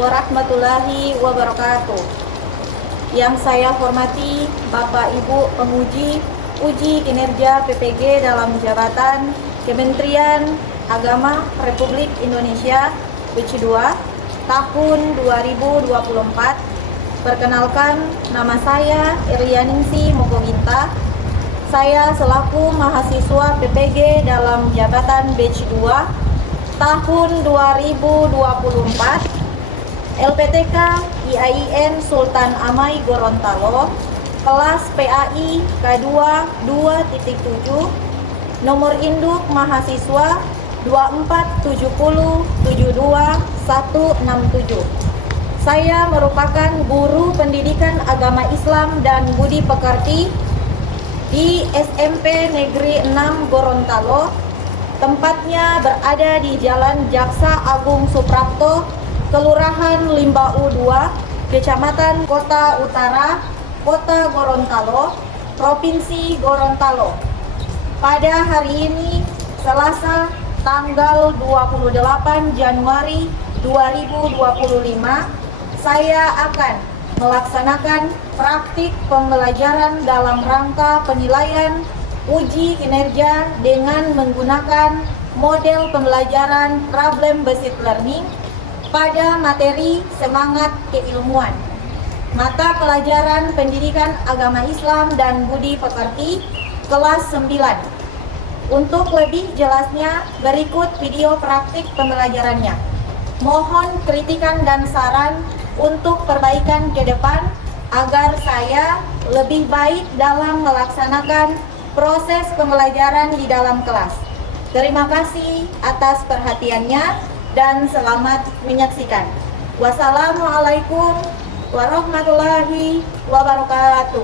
warahmatullahi wabarakatuh. Yang saya hormati Bapak Ibu penguji uji kinerja PPG dalam jabatan Kementerian Agama Republik Indonesia batch 2 tahun 2024. Perkenalkan, nama saya Irianingsi Mokoginta. Saya selaku mahasiswa PPG dalam jabatan batch 2 tahun 2024 LPTK IAIN Sultan Amai Gorontalo, kelas PAI K2 2.7, nomor induk mahasiswa 247072167. Saya merupakan guru pendidikan agama Islam dan budi pekerti di SMP Negeri 6 Gorontalo. Tempatnya berada di Jalan Jaksa Agung Suprapto, Kelurahan Limbau 2, Kecamatan Kota Utara, Kota Gorontalo, Provinsi Gorontalo. Pada hari ini, Selasa, tanggal 28 Januari 2025, saya akan melaksanakan praktik pembelajaran dalam rangka penilaian uji kinerja dengan menggunakan model pembelajaran problem based learning pada materi semangat keilmuan, mata pelajaran pendidikan agama Islam dan budi pekerti kelas 9. Untuk lebih jelasnya, berikut video praktik pembelajarannya. Mohon kritikan dan saran untuk perbaikan ke depan agar saya lebih baik dalam melaksanakan proses pembelajaran di dalam kelas. Terima kasih atas perhatiannya dan selamat menyaksikan. Wassalamualaikum warahmatullahi wabarakatuh.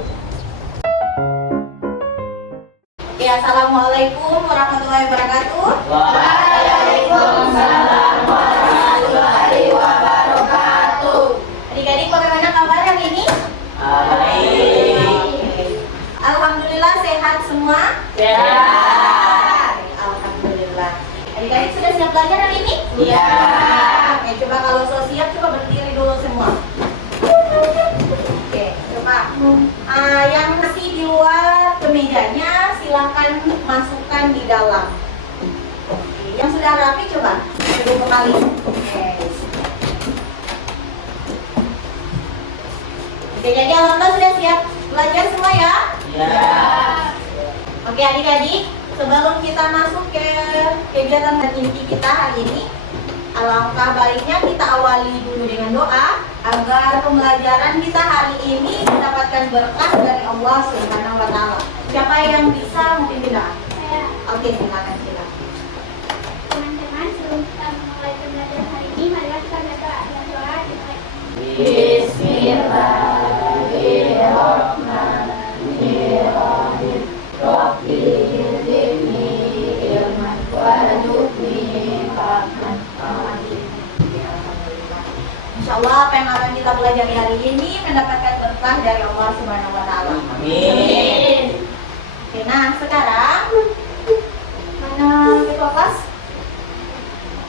Ya, assalamualaikum warahmatullahi wabarakatuh. Waalaikumsalam warahmatullahi wabarakatuh. Adik-adik, bagaimana kabar hari ini? Baik. Alhamdulillah sehat semua. Sehat. Alhamdulillah. Adik-adik sudah siap belajar hari ini? Iya. Oke, coba kalau so siap, coba berdiri dulu semua. Oke, coba. Yang masih di luar kemejanya, silakan masukkan di dalam. Oke, yang sudah rapi coba duduk kembali. Oke. Oke, jadi alhamdulillah sudah siap belajar semua ya? Iya. Oke adik-adik, sebelum kita masuk ke kegiatan inti kita hari ini, alangkah baiknya kita awali dulu dengan doa agar pembelajaran kita hari ini mendapatkan berkah dari Allah Subhanahu wa Ta'ala. Siapa yang bisa mungkin tidak? Saya. Oke, silakan. Teman-teman, sebelum kita memulai pembelajaran hari ini, marilah kita berdoa dengan doa dimulai. Bismillahirrahmanirrahim. Rabbi zidni ilman warzuqni fahman. Insya Allah apa yang akan kita belajar hari ini mendapatkan berkah dari Allah Subhanahu wa Ta'ala. Amin. Oke, nah sekarang mana ketua kelas?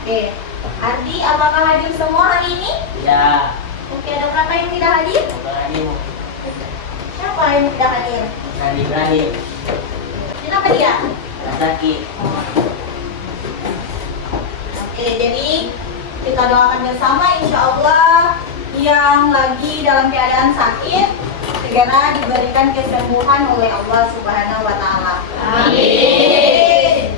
Oke, Ardi, apakah hadir semua hari ini? Ya. Oke, ada berapa yang tidak hadir? Ibrahim. Siapa yang tidak hadir? Nabi Ibrahim. Kenapa dia? Rasaki. Oke, jadi kita doakan bersama insya Allah yang lagi dalam keadaan sakit segera diberikan kesembuhan oleh Allah Subhanahu wa Ta'ala. Amin.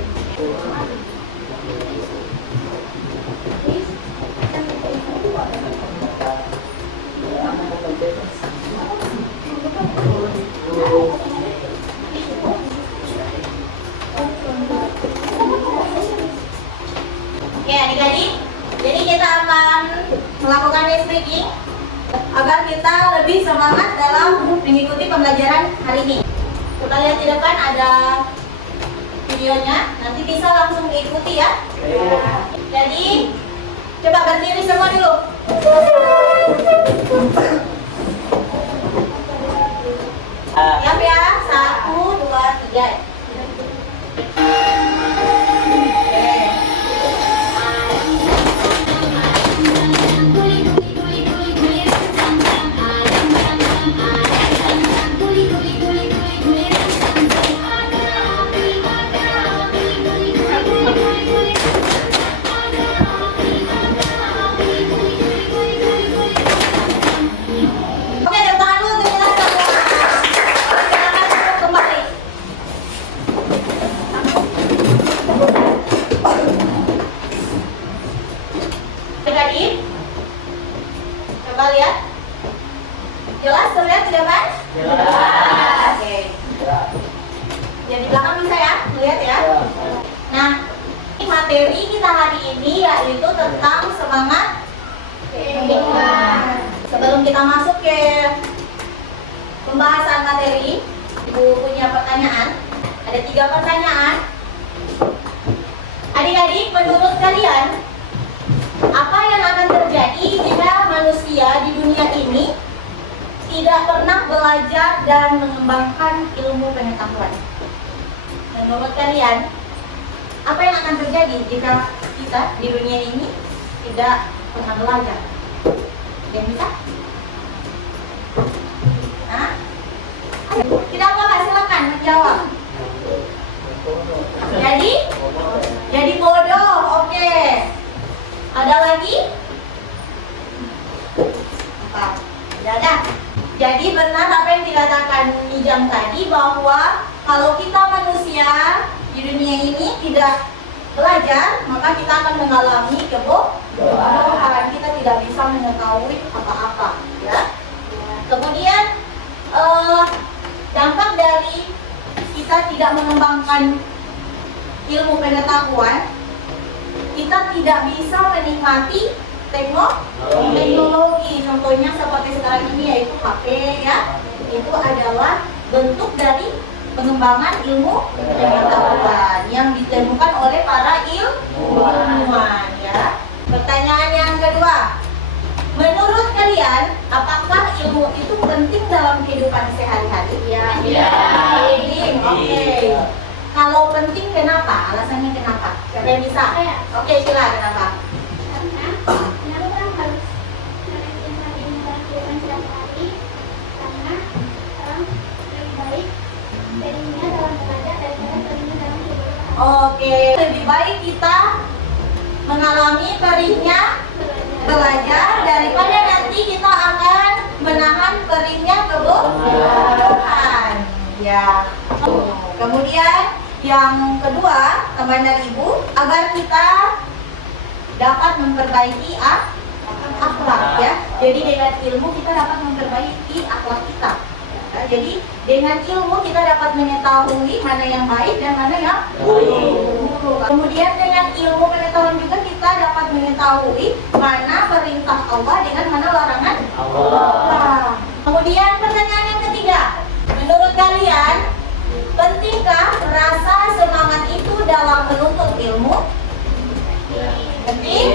Oke adik-adik, jadi kita akan melakukan speaking agar kita lebih semangat dalam mengikuti pembelajaran hari ini. Coba lihat di depan ada videonya, nanti bisa langsung diikuti ya. Jadi coba berdiri semua dulu. Siap ya, 1, 2, 3. Oke. materi kita hari ini yaitu tentang semangat kehidupan. Sebelum kita masuk ke pembahasan materi, Ibu punya pertanyaan. Ada 3 pertanyaan. Adik-adik, menurut kalian apa yang akan terjadi jika manusia di dunia ini tidak pernah belajar dan mengembangkan ilmu pengetahuan? Menurut kalian, apa yang akan terjadi jika kita di dunia ini tidak pernah belajar? Yang bisa? Hah? Tidak apa-apa, silakan menjawab. Jadi bodoh, oke. Ada lagi? Apa? Tidak ada. Jadi benar apa yang dikatakan Nijam tadi, bahwa kalau kita manusia di dunia ini tidak belajar, maka kita akan mengalami kebodohan. Kita tidak bisa mengetahui apa-apa, ya. Kemudian dampak dari kita tidak mengembangkan ilmu pengetahuan, kita tidak bisa menikmati teknologi. Contohnya seperti sekarang ini yaitu HP, ya. Itu adalah bentuk dari pengembangan ilmu pengetahuan yang ditemukan oleh para ilmuwan, ya. Pertanyaan yang kedua, menurut kalian apakah ilmu itu penting dalam kehidupan sehari-hari? Iya. Penting, oke. Kalau penting, kenapa? Alasannya kenapa? Siapa yang bisa? Oke, silakan. Kenapa? Karena kenapa orang harus menanyakan ilmu dalam kehidupan sehari-hari? Karena orang lebih baik darinya dalam belajar daripada darinya dalam kehidupan. Oke, lebih baik kita mengalami perihnya belajar daripada nanti kita akan menahan perihnya kebodohan. Ya. Kemudian yang kedua, tambahan dari Ibu, agar kita dapat memperbaiki akhlak, ya. Jadi dengan ilmu kita dapat memperbaiki akhlak kita. Ya, jadi dengan ilmu kita dapat mengetahui mana yang baik dan mana yang buruk. Kemudian dengan ilmu pengetahuan juga kita dapat mengetahui mana perintah Allah dengan mana larangan Allah. Kemudian pertanyaan yang ketiga, menurut kalian pentingkah rasa semangat itu dalam menuntut ilmu? Penting?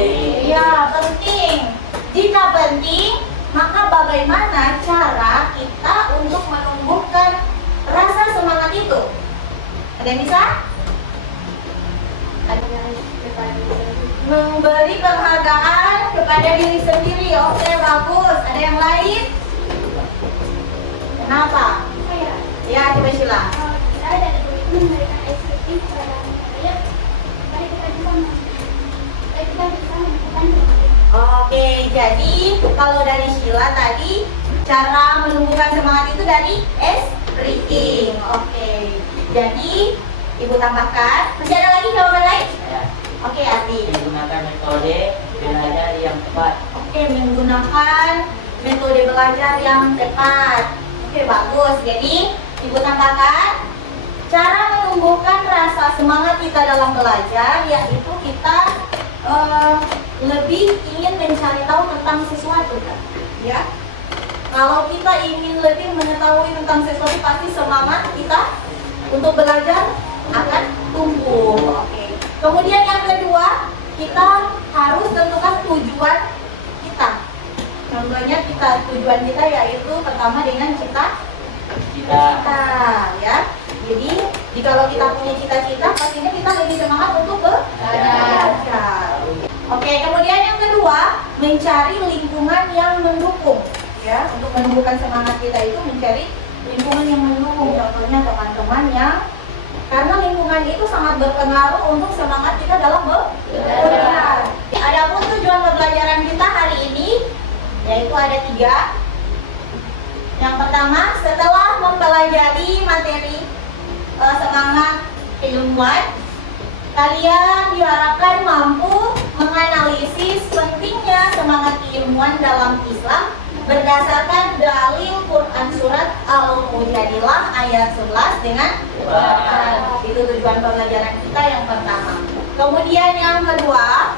Ya, penting. Jika penting, maka bagaimana cara kita untuk menumbuhkan rasa semangat itu? Ada yang bisa? Memberi penghargaan kepada diri sendiri. Oke, bagus. Ada yang lain? Kenapa? Ya, coba Sheila. Kalau kita dari dulu itu memberikan instruksi kepada rakyat, supaya kita bisa melakukan Oke, jadi kalau dari Sheila tadi, cara menumbuhkan semangat itu dari reading. Oke, jadi Ibu tambahkan. Masih ada lagi jawaban lain? Oke, Adi. Menggunakan metode belajar yang tepat. Oke, menggunakan metode belajar yang tepat. Oke, bagus. Jadi Ibu tambahkan, cara menumbuhkan rasa semangat kita dalam belajar yaitu kita lebih ingin mencari tahu tentang sesuatu, kan? Ya. Kalau kita ingin lebih mengetahui tentang sesuatu, pasti semangat kita untuk belajar akan tumbuh. Oke. Kemudian yang kedua, kita harus tentukan tujuan kita. Contohnya tujuan kita yaitu pertama dengan cita-cita, ya. Jadi jikalau kita punya cita-cita, pastinya kita lebih semangat untuk belajar. Oke, kemudian yang kedua, mencari lingkungan yang mendukung, ya. Untuk menumbuhkan semangat kita itu mencari lingkungan yang mendukung. Contohnya teman-teman yang, karena lingkungan itu sangat berpengaruh untuk semangat kita dalam belajar. Adapun tujuan pembelajaran kita hari ini yaitu ada 3. Yang pertama, setelah mempelajari materi semangat keilmuan, kalian diharapkan mampu menganalisis pentingnya semangat keilmuan dalam Islam berdasarkan dalil Quran surat Al-Mujadilah ayat 11 dengan Quran. Itu tujuan pembelajaran kita yang pertama. Kemudian yang kedua,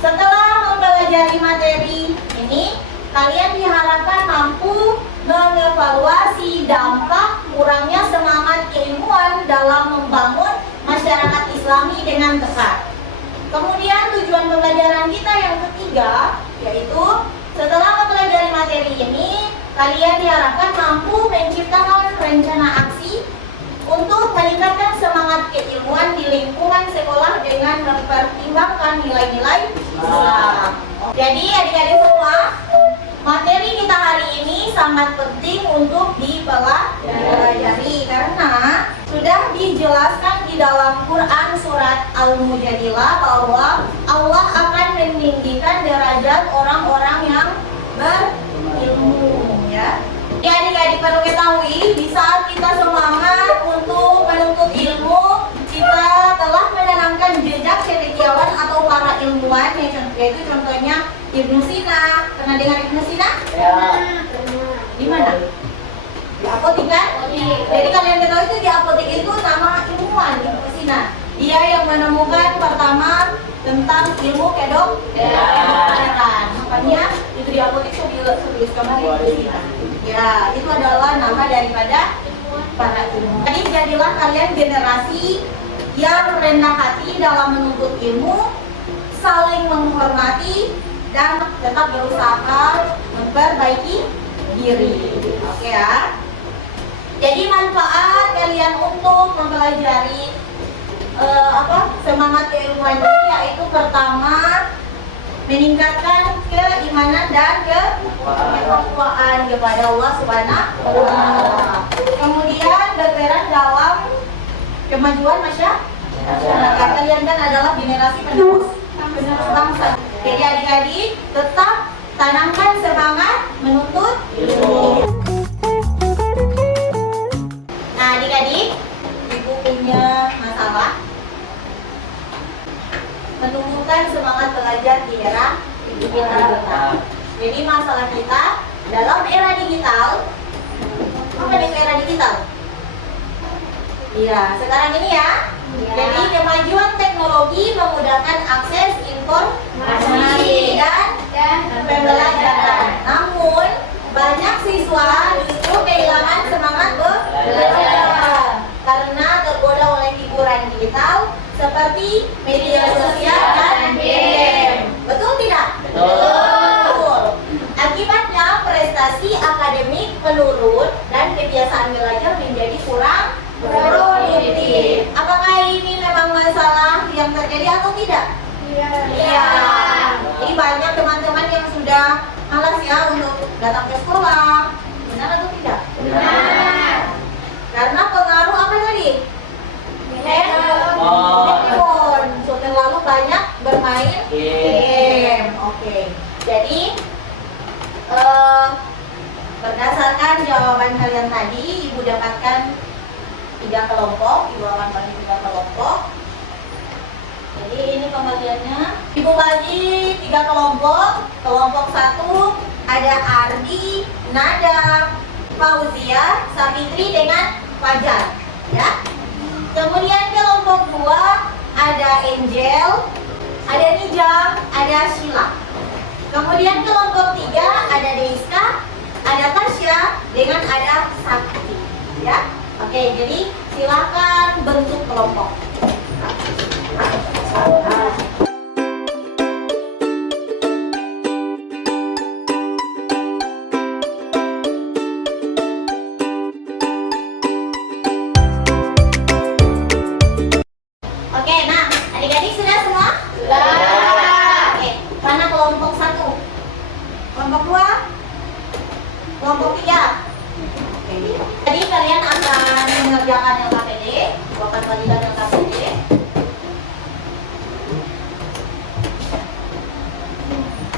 setelah mempelajari materi ini, kalian diharapkan mampu mengevaluasi dampak kurangnya semangat keilmuan dalam membangun masyarakat Islami dengan tepat. Kemudian tujuan pembelajaran kita yang ketiga, yaitu setelah mempelajari materi ini, kalian diharapkan mampu menciptakan rencana aksi untuk meningkatkan semangat keilmuan di lingkungan sekolah dengan mempertimbangkan nilai-nilai Islam. Jadi adik-adik semua, materi kita hari ini sangat penting untuk dipelajari karena sudah dijelaskan di dalam Quran surat Al-Mujadilah bahwa Allah akan meninggikan derajat orang-orang yang berilmu, ya. Ya, adik-adik perlu ketahui, di saat kita semangat untuk menuntut ilmu, kita telah menanamkan jejak cendekiawan atau para ilmuwan, yaitu contohnya Ibnu Sina. Pernah dengar Ibnu Sina? Ya. Di mana? Di apotik kan? Jadi kalian ketahui itu di apotik itu nama ilmuwan Ibnu Sina. Dia yang menemukan pertama tentang ilmu kedokteran. Makanya itu di apotik tulis kemarin Ibnu Sina. Ya, itu adalah nama daripada para ilmu. Jadi jadilah kalian generasi yang rendah hati dalam menuntut ilmu, saling menghormati, dan tetap berusaha memperbaiki diri. Oke ya. Jadi manfaat kalian untuk mempelajari semangat keilmuan ini yaitu pertama, meningkatkan keimanan dan ketakwaan kepada Allah Subhanahu wa Ta'ala. Kemudian berperan dalam kemajuan masyarakat. Kalian kan adalah generasi penerus bangsa. Jadi adik-adik tetap tanamkan semangat menuntut ilmu. Nah adik-adik, ibu punya masalah menumbuhkan semangat belajar di era digital. Jadi masalah kita dalam era digital, apa itu era digital? Iya, sekarang ini ya. Jadi kemajuan teknologi memudahkan akses informasi dan pembelajaran. Namun banyak siswa justru kehilangan semangat belajar karena tergoda oleh hiburan digital seperti media sosial dan game. Betul tidak? Betul. Akibatnya prestasi akademik menurun dan kebiasaan belajar menjadi kurang produktif. Apakah ini memang masalah yang terjadi atau tidak? Iya. Jadi banyak teman-teman yang sudah malas ya untuk datang ke sekolah. Benar atau tidak? Benar. Karena pengaruh apa tadi? Handphone. So, terlalu banyak bermain game. Oke. Jadi berdasarkan jawaban kalian tadi, ibu dapatkan 3 kelompok. Ibu akan bagi 3 kelompok. Jadi ini pembagiannya. Ibu bagi 3 kelompok. Kelompok 1 ada Ardi, Nada, Fauzia, Sapitri dengan Fajar. Ya. Kemudian kelompok 2 ada Angel, ada Nijam, ada Sheila. Kemudian kelompok 3 ada Deiska, ada Tasya, dengan ada Sakti. Ya. Oke, jadi silakan bentuk kelompok. Oke, nah, adik-adik sudah semua? Sudah. Oke, mana kelompok 1? Kelompok 2? Kelompok 3? Oke. Jadi kalian akan mengerjakan LKPD, bukan validan LKPD.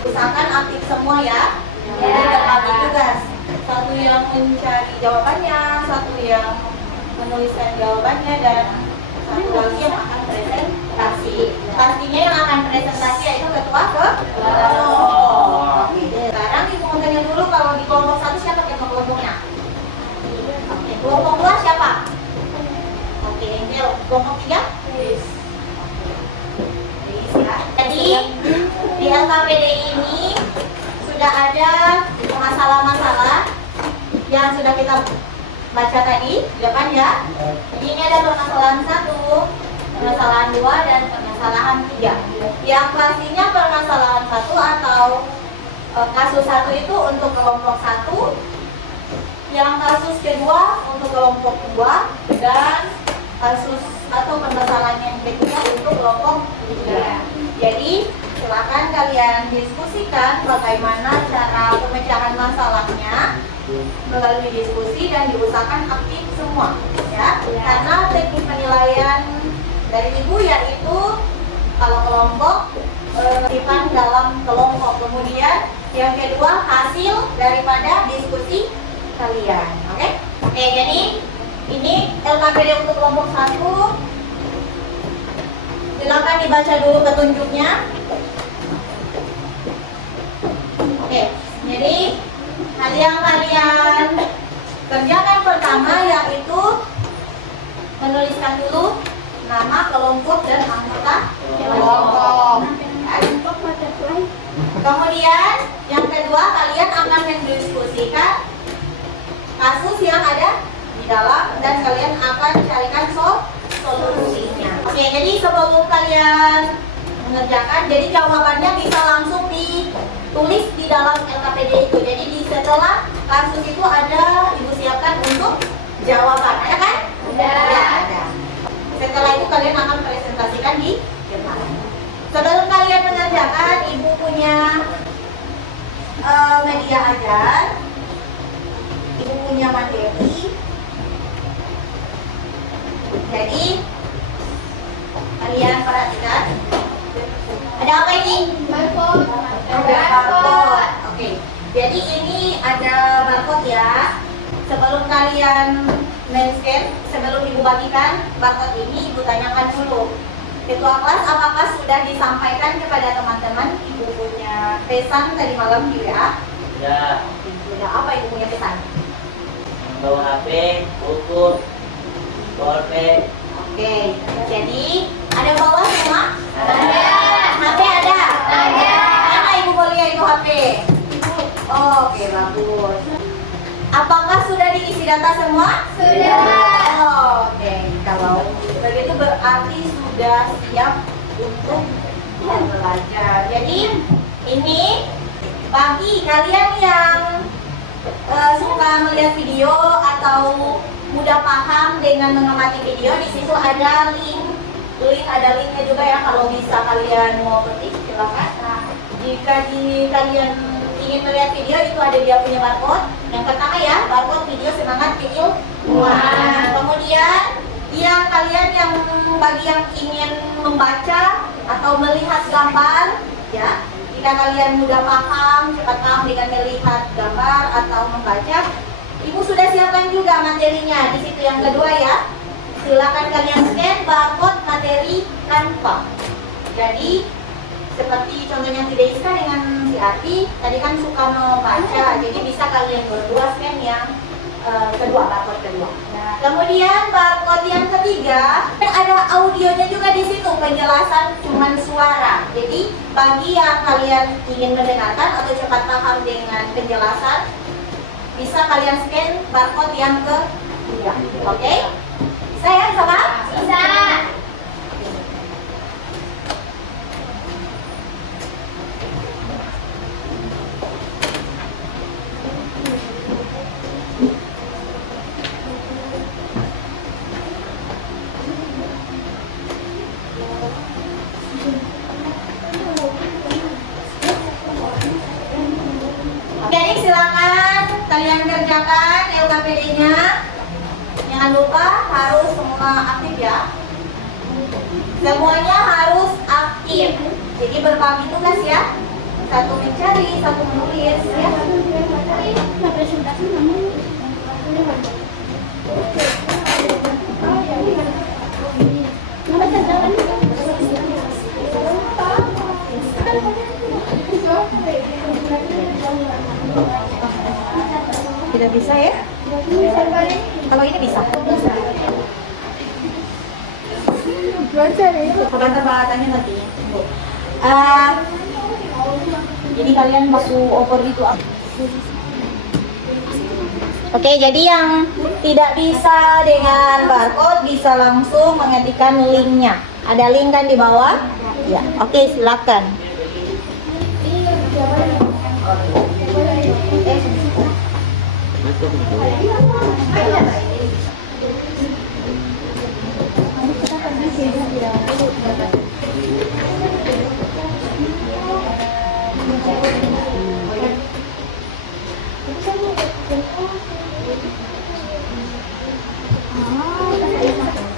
Usahakan aktif semua ya. Jadi berbagi tugas. Satu yang mencari jawabannya, satu yang menuliskan jawabannya, dan satu lagi yang akan presentasi. Pastinya yang akan presentasi yaitu ketua kelompok. Sekarang ibu mau tanya dulu, kalau di kelompok 1 siapa ketua kelompoknya? Oke, kelompok 2 siapa? Oke, Angel. Kelompok 3? Di LKPD ini sudah ada masalah-masalah yang sudah kita baca tadi di depan ya. Jadi ini ada permasalahan 1, permasalahan 2, dan permasalahan 3. Yang pastinya permasalahan 1 atau kasus 1 itu untuk kelompok 1, yang kasus kedua untuk kelompok 2, dan kasus atau permasalahan yang ketiga untuk kelompok 3. Jadi silakan kalian diskusikan bagaimana cara pemecahan masalahnya melalui diskusi dan diusahakan aktif semua ya. Karena teknik penilaian dari ibu yaitu kalau kelompok simpan dalam kelompok, kemudian yang kedua hasil daripada diskusi kalian. Oke, jadi ini LKPD untuk kelompok 1. Silakan dibaca dulu petunjuknya. Oke, jadi hal yang kalian kerjakan pertama yaitu menuliskan dulu nama kelompok dan anggota kelompok. Kemudian yang kedua kalian akan mendiskusikan kasus yang ada di dalam dan kalian akan carikan solusinya. Oke, jadi sebelum kalian mengerjakan, jadi jawabannya bisa langsung ditulis di dalam LKPD itu. Jadi setelah kasus itu ada, ibu siapkan untuk jawaban, ada kan? Ya, ada. Setelah itu kalian akan presentasikan di depan. Sebelum kalian mengerjakan, ibu punya media ajar, ibu punya materi. Jadi kalian perhatikan. Ada apa ini? Barcode. Ada barcode. Oke. Jadi ini ada barcode ya. Sebelum kalian men-scan, sebelum ibu bagikan barcode ini, ibu tanyakan dulu. Ketua kelas, apakah sudah disampaikan kepada teman-teman ibu punya pesan tadi malam di WA? Ya, Sudah apa ibu punya pesan? bawa HP, buku, bolpen. Oke. Jadi ada bawa semua? Ada. HP ada? Ada. Mana ibu mau lihat itu HP? Oke, bagus. Apakah sudah diisi data semua? Sudah. Oke, kalau begitu berarti sudah siap untuk belajar. Jadi ini bagi kalian yang suka melihat video atau mudah paham dengan mengamati video, di situ ada ada linknya juga ya, kalau bisa kalian mau ketik silakan. Jika kalian ingin melihat video itu ada dia punya barcode. Yang pertama ya, barcode video semangat video. Kemudian yang kalian yang bagi yang ingin membaca atau melihat gambar ya, jika kalian mudah paham, cepat paham dengan melihat gambar atau membaca, ibu sudah siapkan juga materinya di situ. Yang kedua ya, silakan kalian scan barcode materi tanpa. Jadi seperti contohnya Si Deiska dengan si Arti tadi kan suka membaca, jadi bisa kalian berdua scan yang kedua, barcode kedua. Kemudian barcode yang ketiga ada audionya juga di situ, penjelasan cuman suara. Jadi bagi yang kalian ingin mendengarkan atau cepat paham dengan penjelasan, bisa kalian scan barcode yang ketiga. Oke? Bisa ya, sama? Bisa. Jadi silakan kalian kerjakan LKPD-nya. Jangan lupa harus semua aktif ya. Semuanya harus aktif. Jadi berbagi tugas ya. Satu mencari, satu menulis ya. Tidak bisa ya? Kalau ini bisa. Perbantahannya nanti. Jadi kalian baku oper gitu. Oke, jadi yang tidak bisa dengan barcode bisa langsung mengetikkan linknya. Ada link kan di bawah? Ya, oke, silakan.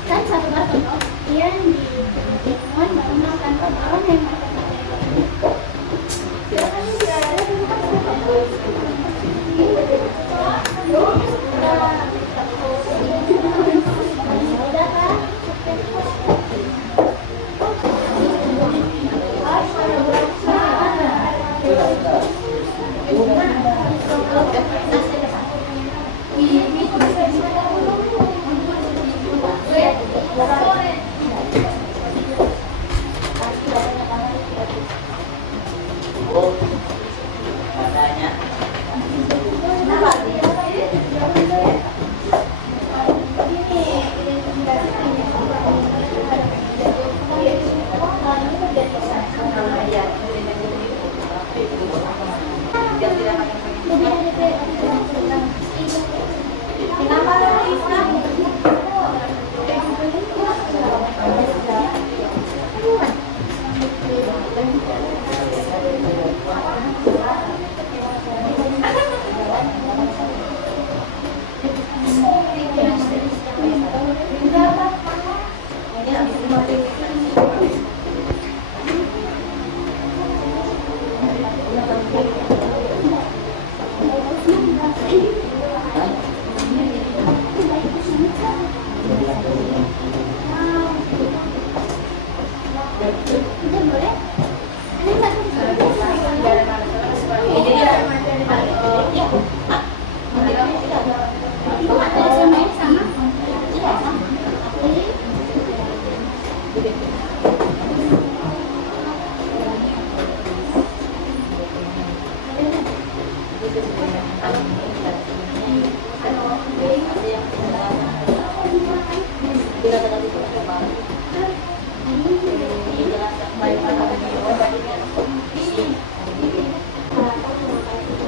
Kan satu batu kemudian di lingkungan bangunan kantor orang yang Oh, katanya.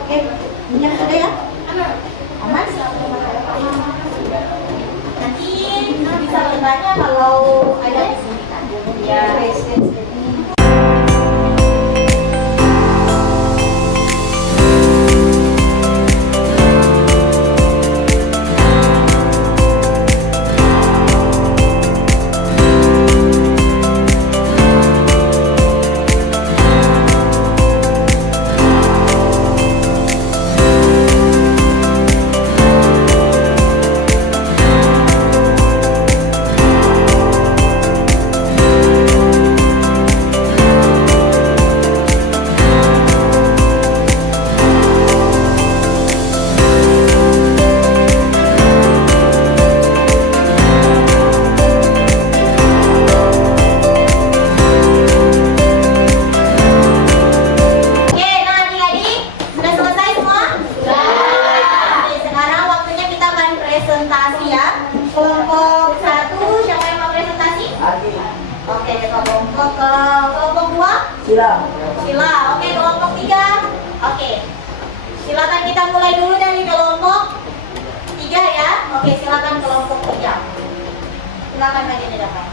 Oke, minyak ada ya? Aman? Nanti bisa bertanya kalau ada di sini kan? Ya. Oke, nah adik-adik, sudah selesai semua? Sudah. Oke, sekarang waktunya kita akan presentasi ya. Kelompok 1, siapa yang mau presentasi? Oke, kelompok 2? Sila. Sila. Oke, kelompok 3. Oke. Silakan kita mulai dulu dari kelompok 3 ya. Oke, silakan kelompok 3. Silakan bagian di depan.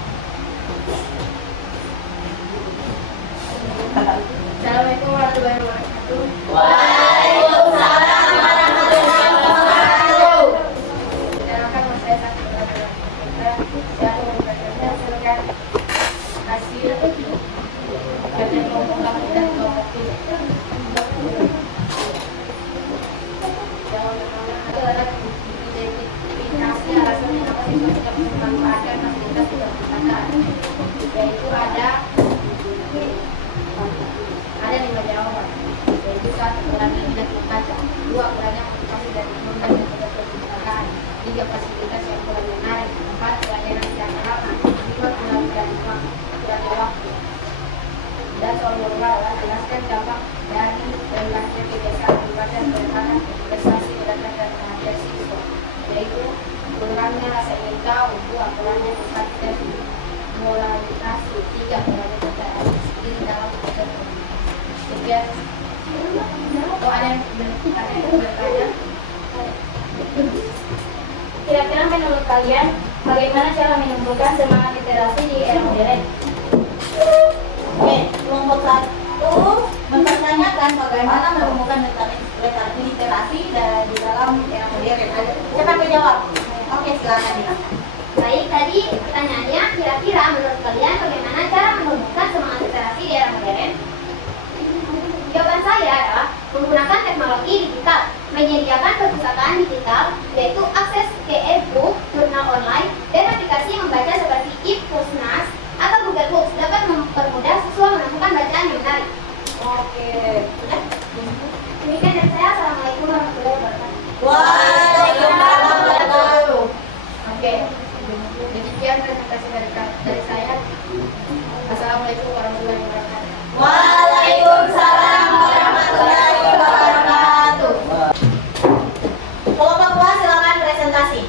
Assalamualaikum warahmatullahi wabarakatuh. Waalaikumsalam warahmatullahi wabarakatuh. Perkenalkan nama saya Sakti Nurul Kita. Saya akan mempresentasikan hasil kerja kelompok kami dan kelompok ini. Yang pertama adalah identifikasi alasan kenapa siswa tidak memanfaatkan fasilitas di perpustakaan, yaitu ada 5 jawaban, yaitu 1 kurangnya minat membaca, 2 kurangnya motivasi dan menunda metode perpustakaan, 3 fasilitas yang kurang menarik, 4 pelayanan tidak ramah, 5 kurangnya waktu. Dan soal moral, jelaskan dampak dari sosial, 2 perannya dan moralitas, 3 perannya kepercayaan diri dalam kehidupan. Sekian. Oh, ada yang bertanya? Kira-kira menurut kalian bagaimana cara menumbuhkan semangat literasi di era modern? Oke, kelompok 1 mempertanyakan bagaimana menumbuhkan literasi di dalam era modern. Siapa yang menjawab? Oke, silakan Dina. Baik, tadi pertanyaannya kira-kira menurut kalian bagaimana cara menumbuhkan semangat literasi di era modern? Jawaban saya adalah menggunakan teknologi digital, menyediakan perpustakaan digital, yaitu akses ke e-book, jurnal online, dan aplikasi membaca seperti e-Pusnas atau Google Books dapat mempermudah siswa menemukan bacaan yang menarik. Oke. Demikian dari saya. Assalamualaikum warahmatullahi wabarakatuh. Waalaikumsalam warahmatullahi wabarakatuh. Oke, demikian presentasi dari saya. Assalamualaikum warahmatullahi wabarakatuh. Waalaikumsalam warahmatullahi wabarakatuh. Kelompok 2 silakan presentasi.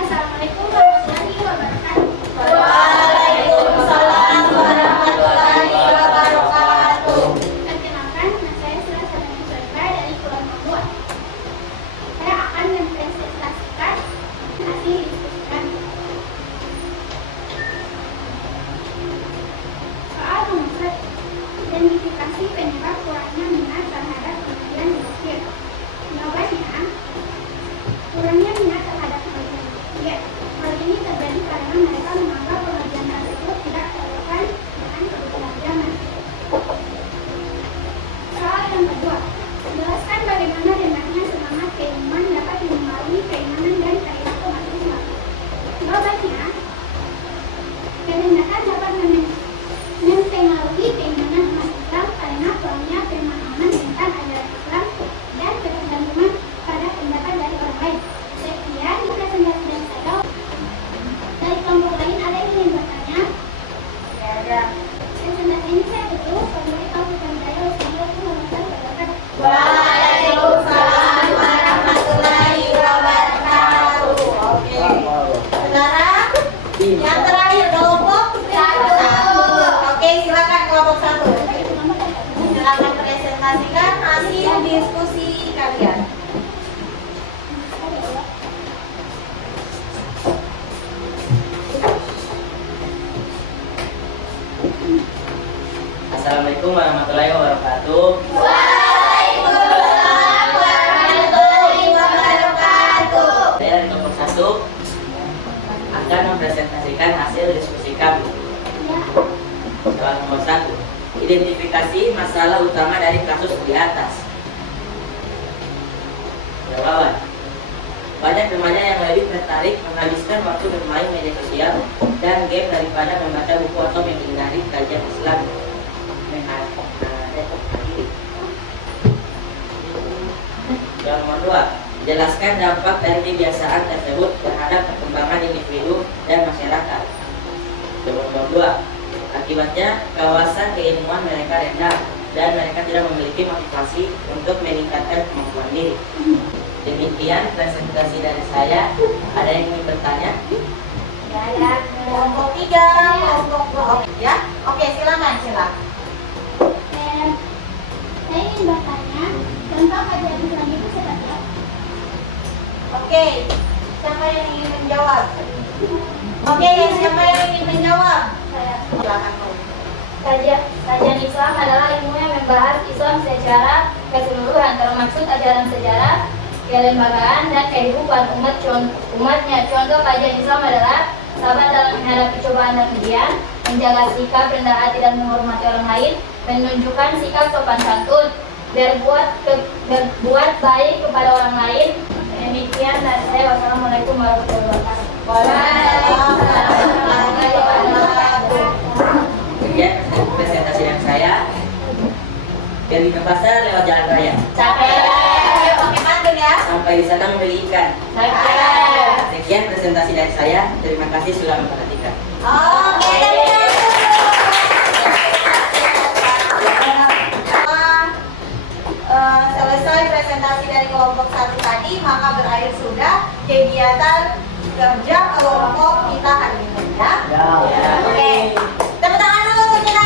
Assalamualaikum warahmatullahi wabarakatuh. Waalaikumsalam warahmatullahi wabarakatuh. Perkenalkan, nama saya Surasana Niswara dari kelompok 2. Saya akan mempresentasikan hasil diskusikan. Soal nomor 1, identifikasi penyebab kurangnya minat terhadap pengajian di Mesir. Jawabannya, kurangnya minat terhadap pengajian di Mesir. Hal ini terjadi karena mereka menganggap pengajian tersebut tidak relevan dengan kebutuhan zaman. Soal yang kedua, jelaskan bagaimana rendahnya semangat keilmuan dapat mempengaruhi keimanan dan perilaku umat Islam. Jawabannya, kerendahan dapat mempengaruhi keimanan umat Islam karena kurangnya pemahaman tentang ajaran Islam dan ketergantungan pada pendapat dari orang lain. Sekian presentasi dari saya. Dari kelompok lain ada yang ingin bertanya? Ya, ada. Presentasi ini saya tutup. Wassalamualaikum warahmatullahi wabarakatuh. Waalaikumsalam warahmatullahi wabarakatuh. Oke. Sekarang yang terakhir kelompok 1. Oke, silakan kelompok 1. Silakan presentasikan hasil diskusi kalian. Assalamualaikum warahmatullahi wabarakatuh. Waalaikumsalam warahmatullahi wabarakatuh. Saya dari kelompok 1 akan mempresentasikan hasil diskusi kami. Soal nomor 1, identifikasi masalah utama dari kasus di atas. Jawaban, banyak remaja yang lebih tertarik menghabiskan waktu bermain media sosial dan game daripada membaca buku atau menghindari kajian Islam. Yang nomor 2, jelaskan dampak dari kebiasaan tersebut terhadap perkembangan individu dan masyarakat. Yang nomor 2, akibatnya kawasan keilmuan mereka rendah dan mereka tidak memiliki motivasi untuk meningkatkan kemampuan diri. Demikian presentasi dari saya. Ada yang ingin bertanya? Ya. Kelompok 3, kelompok 2. Ya. Oke, silakan. Saya ingin bertanya, contoh kajian Islam itu seperti apa? Oke. Siapa yang ingin menjawab? Oke, siapa yang ingin menjawab? Saya. Silakan. Kajian Islam adalah ilmu yang membahas Islam secara keseluruhan, termaksud ajaran sejarah, kelembagaan, dan kehidupan umatnya. Contoh kajian Islam adalah sabar dalam menghadapi cobaan dan ujian, menjaga sikap rendah hati dan menghormati orang lain, menunjukkan sikap sopan santun, berbuat baik kepada orang lain. Demikian dari saya. Wassalamualaikum warahmatullahi wabarakatuh. Sekian presentasi dari saya. Dari ke pasar lewat jalan raya. Capek. Ayo pakai pantun ya. Sampai di sana membeli ikan. Capek. Sekian presentasi dari saya. Terima kasih sudah memperhatikan. Oke. presentasi dari kelompok 1 tadi, maka berakhir sudah kegiatan kerja kelompok kita hari ini ya. Oke. Tepuk tangan dulu untuk kita.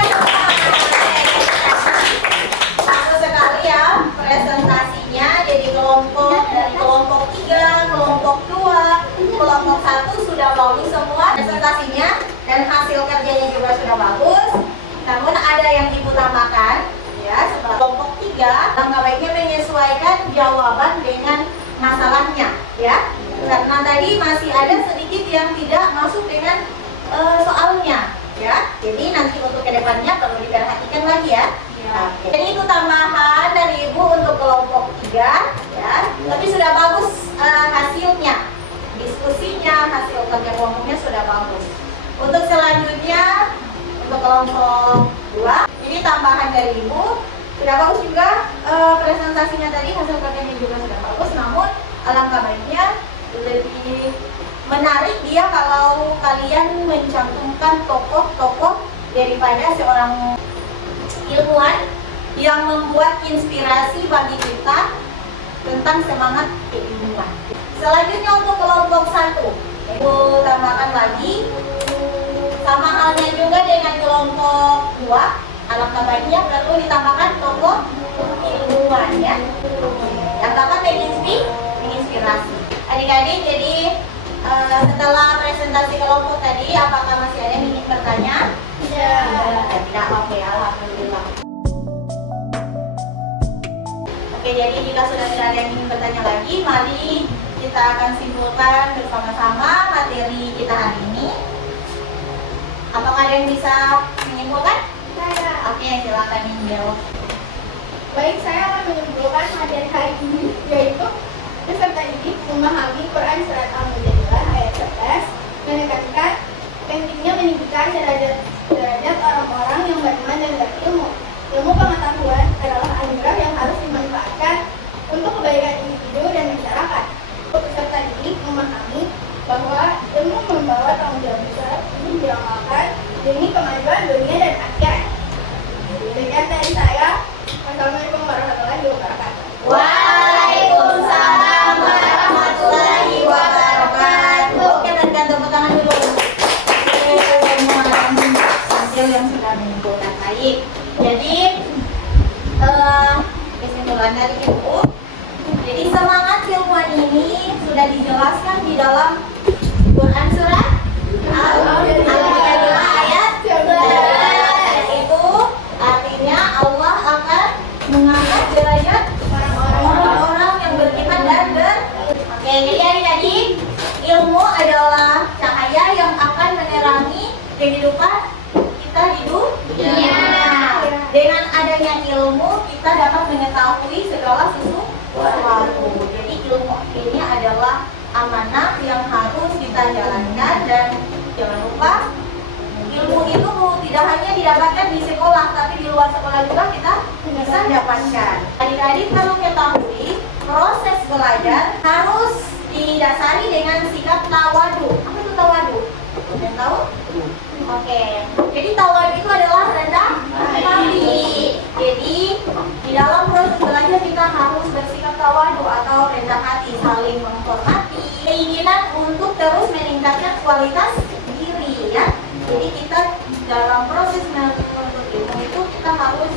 Satu sekali ya presentasinya. Jadi dari kelompok 3, kelompok 2, kelompok 1 sudah bagus semua presentasinya dan hasil kerjanya juga sudah bagus. Namun ada yang diutamakan ya, setelah kelompok 3 langkah baiknya menyesuaikan jawaban dengan masalahnya ya. Karena tadi masih ada sedikit yang tidak masuk dengan soalnya ya. Jadi nanti untuk kedepannya perlu diperhatikan lagi ya. Oke. Jadi itu tambahan dari Ibu untuk kelompok 3 ya. Tapi sudah bagus hasilnya. Diskusinya, hasil kerja kelompoknya sudah bagus. Untuk selanjutnya untuk kelompok 2 ini tambahan dari Ibu. Sudah bagus juga presentasinya tadi, hasil kerjanya juga sudah bagus. Namun alangkah baiknya lebih menarik dia kalau kalian mencantumkan tokoh-tokoh daripada seorang ilmuwan yang membuat inspirasi bagi kita tentang semangat keilmuan. Selanjutnya untuk kelompok 1, Ibu tambahkan lagi sama halnya juga dengan kelompok 2. Alangkah baiknya perlu ditambahkan tokoh ilmuwan ya, yang dapat menginspirasi. Adik-adik, jadi setelah presentasi kelompok tadi, apakah masih ada yang ingin bertanya? Tidak. Oke, alhamdulillah. Oke, jadi jika sudah tidak ada yang ingin bertanya lagi, mari kita akan simpulkan bersama-sama materi kita hari ini. Apakah ada yang bisa menyimpulkan? Oke, silakan menjawab. Baik, saya akan menyimpulkan materi hari ini, yaitu peserta didik memahami Quran Surat Al-Mujadilah ayat 11, menekankan pentingnya meninggikan derajat orang-orang yang beriman dan berilmu. Ilmu pengetahuan adalah anugerah yang harus dimanfaatkan untuk kebaikan individu dan masyarakat. Peserta didik memahami bahwa ilmu membawa tanggung jawab besar untuk diamalkan demi kemajuan dunia dan akhirat. Demikian dari saya. Wassalamualaikum warahmatullahi wabarakatuh. Waalaikumsalam warahmatullahi wabarakatuh. Oke, berikan tepuk tangan dulu. Semua hasil yang sudah menyimpulkan baik. Jadi kesimpulan dari Ibu. Jadi semangat keilmuan ini sudah dijelaskan di dalam Quran Surat Al-Mujadilah ayat 11. Itu artinya Allah akan mengangkat derajat orang-orang yang beriman dan Oke, jadi adik-adik, ilmu adalah cahaya yang akan menerangi kehidupan kita di dunia. Dengan adanya ilmu, kita dapat mengetahui segala sesuatu. Jadi ilmu ini adalah amanah yang harus kita jalankan, dan jangan lupa ilmu itu tidak hanya didapatkan di sekolah, tapi di luar sekolah juga kita bisa dapatkan. Adik-adik perlu ketahui proses belajar harus didasari dengan sikap tawadu. Apa itu tawadu? Kalian tahu? Oke. Jadi tawadu itu adalah rendah hati. Jadi di dalam proses belajar kita harus bersikap tawadu atau rendah hati, saling menghormati, keinginan untuk terus meningkatkan kualitas diri ya. Jadi kita dalam proses menuntut ilmu itu kita harus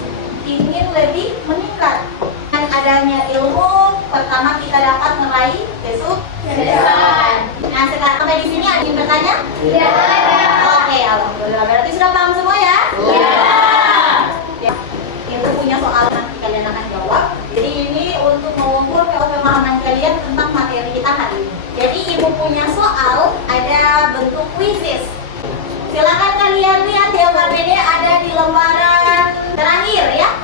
ingin lebih meningkat. Dengan adanya ilmu, pertama kita dapat meraih kesuksesan. Nah, sekarang sampai di sini ada yang bertanya? Tidak ada. Oke, alhamdulillah. Berarti sudah paham semua ya? Iya. Ya. Itu punya soal nanti kalian akan jawab. Jadi ini untuk mengukur pemahaman kalian tentang materi kita hari ini. Jadi Ibu punya soal, ada bentuk kuisis. Silakan kalian lihat jawabannya ada di lembaran terakhir ya.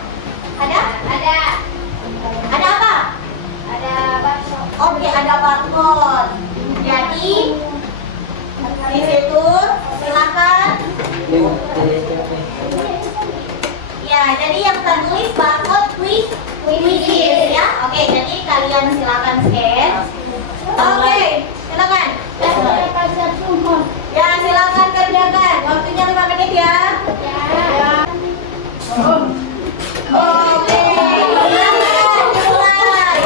Ada? Ada. Ada apa? Ada barcode. Oke, ada barcode. Jadi di situ silakan. Ya, jadi yang tertulis barcode quizzes ya. Oke, jadi kalian silakan scan. Oke, silakan. Ya, silakan kerjakan. Waktunya 5 menit ya. Ya. Oke, mulai.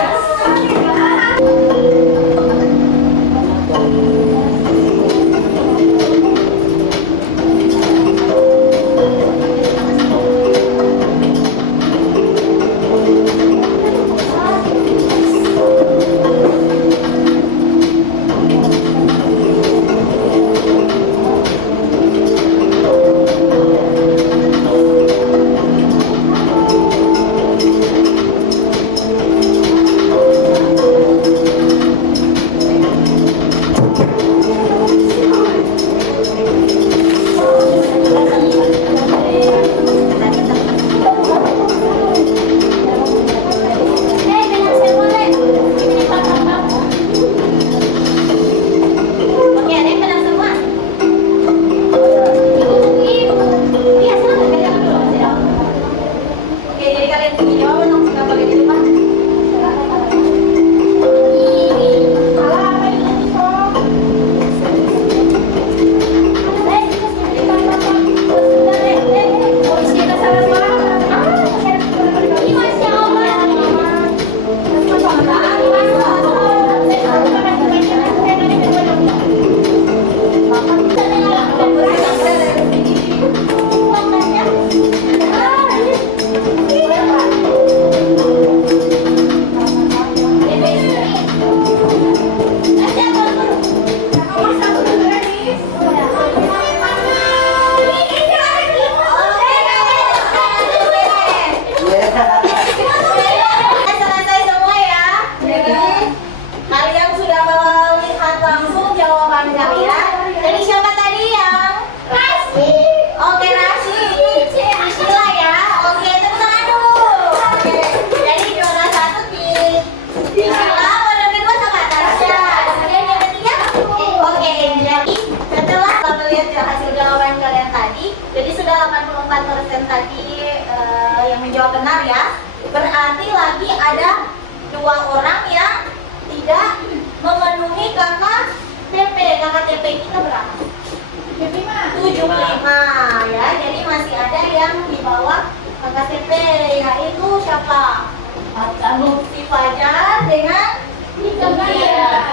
si Fajar dengan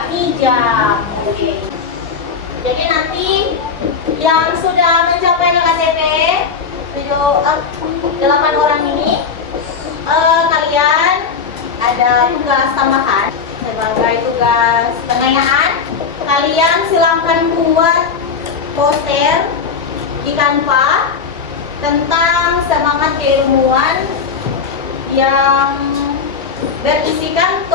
hijab. Oke. Jadi nanti yang sudah mencapai KTP 8 orang ini, kalian ada tugas tambahan sebagai tugas pengayaan. Kalian silakan buat poster di Canva tentang semangat keilmuan yang berisikan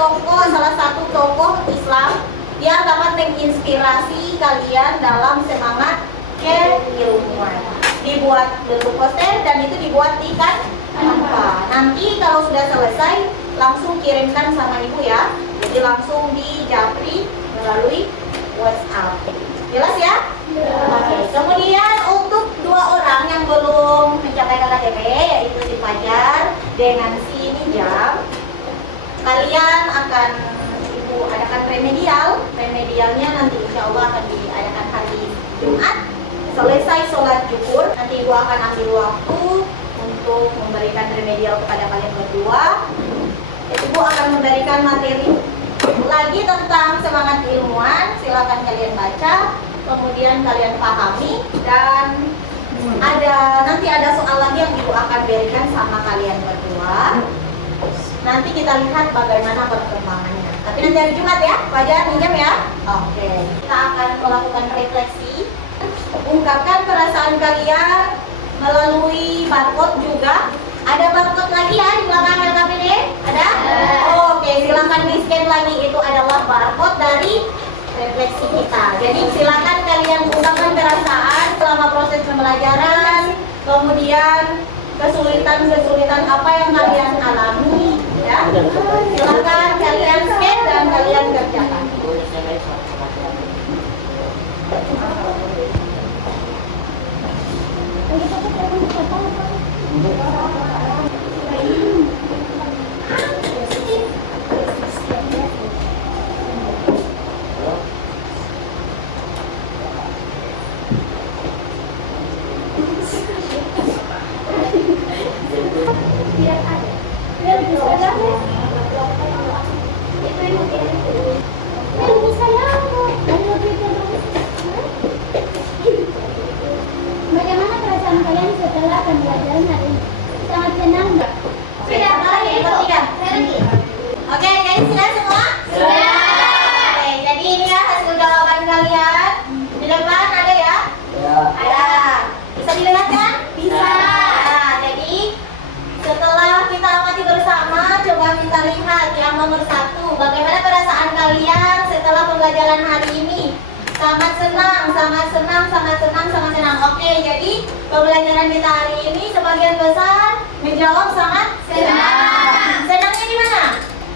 salah satu tokoh Islam yang dapat menginspirasi kalian dalam semangat keilmuan. Dibuat bentuk poster dan itu dibuat di Canva. Nanti kalau sudah selesai langsung kirimkan sama ibu ya. Jadi langsung di japri melalui WhatsApp. Jelas ya? Oke. Kemudian untuk 2 orang yang belum mencapai KTP, yaitu si Fajar dengan si Nijam, kalian akan ibu adakan remedial. Remedialnya nanti insya Allah akan diadakan hari Jumat. Selesai sholat zuhur, nanti ibu akan ambil waktu untuk memberikan remedial kepada kalian berdua. Ibu akan memberikan materi lagi tentang semangat keilmuan. Silakan kalian baca, kemudian kalian pahami, dan nanti ada soal lagi yang ibu akan berikan sama kalian berdua. Nanti kita lihat bagaimana perkembangannya. Tapi nanti hari Jumat ya, Fajar minjam ya. Oke. Kita akan melakukan refleksi. Ungkapkan perasaan kalian melalui barcode juga. Ada barcode lagi ya di belakang LKPD? Ada? Oke, silakan di-scan lagi. Itu adalah barcode dari refleksi kita. Jadi silakan kalian ungkapkan perasaan selama proses pembelajaran, kemudian kesulitan apa yang kalian alami, ya. Silakan kalian scan dan kalian kerjakan. Bagaimana perasaan kalian setelah pembelajaran hari ini? Sangat senang nggak? Sudah, lagi, Oke, jadi sudah semua? Sudah. Oke, jadi ini ya hasil jawaban kalian. Di depan ada ya? Ada. Bisa dilihat kan? Bisa. Nah, jadi setelah kita amati bersama, coba kita lihat yang nomor 1. Bagaimana perasaan kalian setelah pembelajaran hari ini? Sangat senang. Oke, jadi pembelajaran kita hari ini sebagian besar menjawab sangat senang. Senangnya di mana?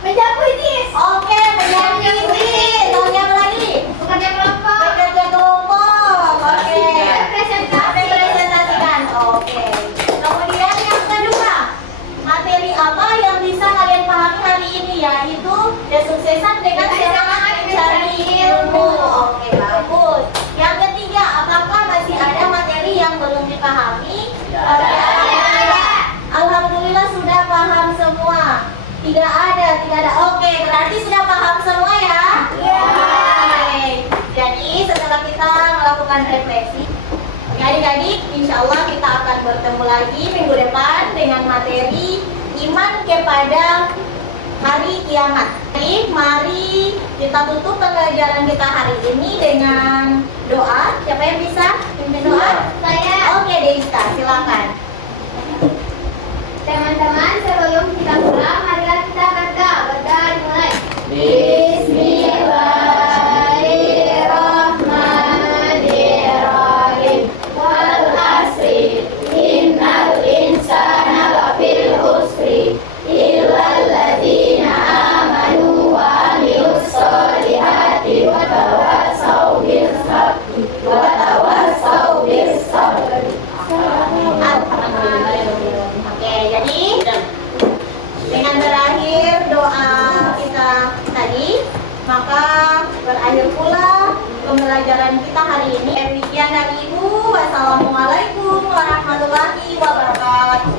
Menjawab kuis. Oke, menjawab kuis. Tahunnya apa lagi? Bekerja kelompok. Bekerja kelompok. Oke. Presentasikan. Oke. Kemudian yang kedua, materi apa yang bisa kalian pahami hari ini, yaitu kesuksesan dengan semangat mencari ilmu. Oke, bagus. Yang ketiga, apakah masih ada materi yang belum dipahami? Alhamdulillah sudah paham semua. Tidak ada. Oke, berarti sudah paham semua ya? Oke. Jadi setelah kita melakukan refleksi, adik-adik, insya Allah kita akan bertemu lagi minggu depan dengan materi iman kepada hari kiamat. Jadi mari kita tutup pembelajaran kita hari ini dengan doa. Siapa yang bisa pimpin doa? Saya. Oke, Deista, silakan. Teman-teman, sebelum kita pulang, marilah kita berdoa. Berdoa dimulai. Bismillahirrahmanirrahim. Wal asri, innal insana lafil khusri, illal ladzina amanu wa amilus solihati wa tawassaw bil haqqi wa tawassaw bis sabri. Oke, jadi dengan berakhir doa kita tadi, maka berakhir pula pembelajaran kita hari ini. Demikian dari Ibu. Wassalamualaikum warahmatullahi wabarakatuh.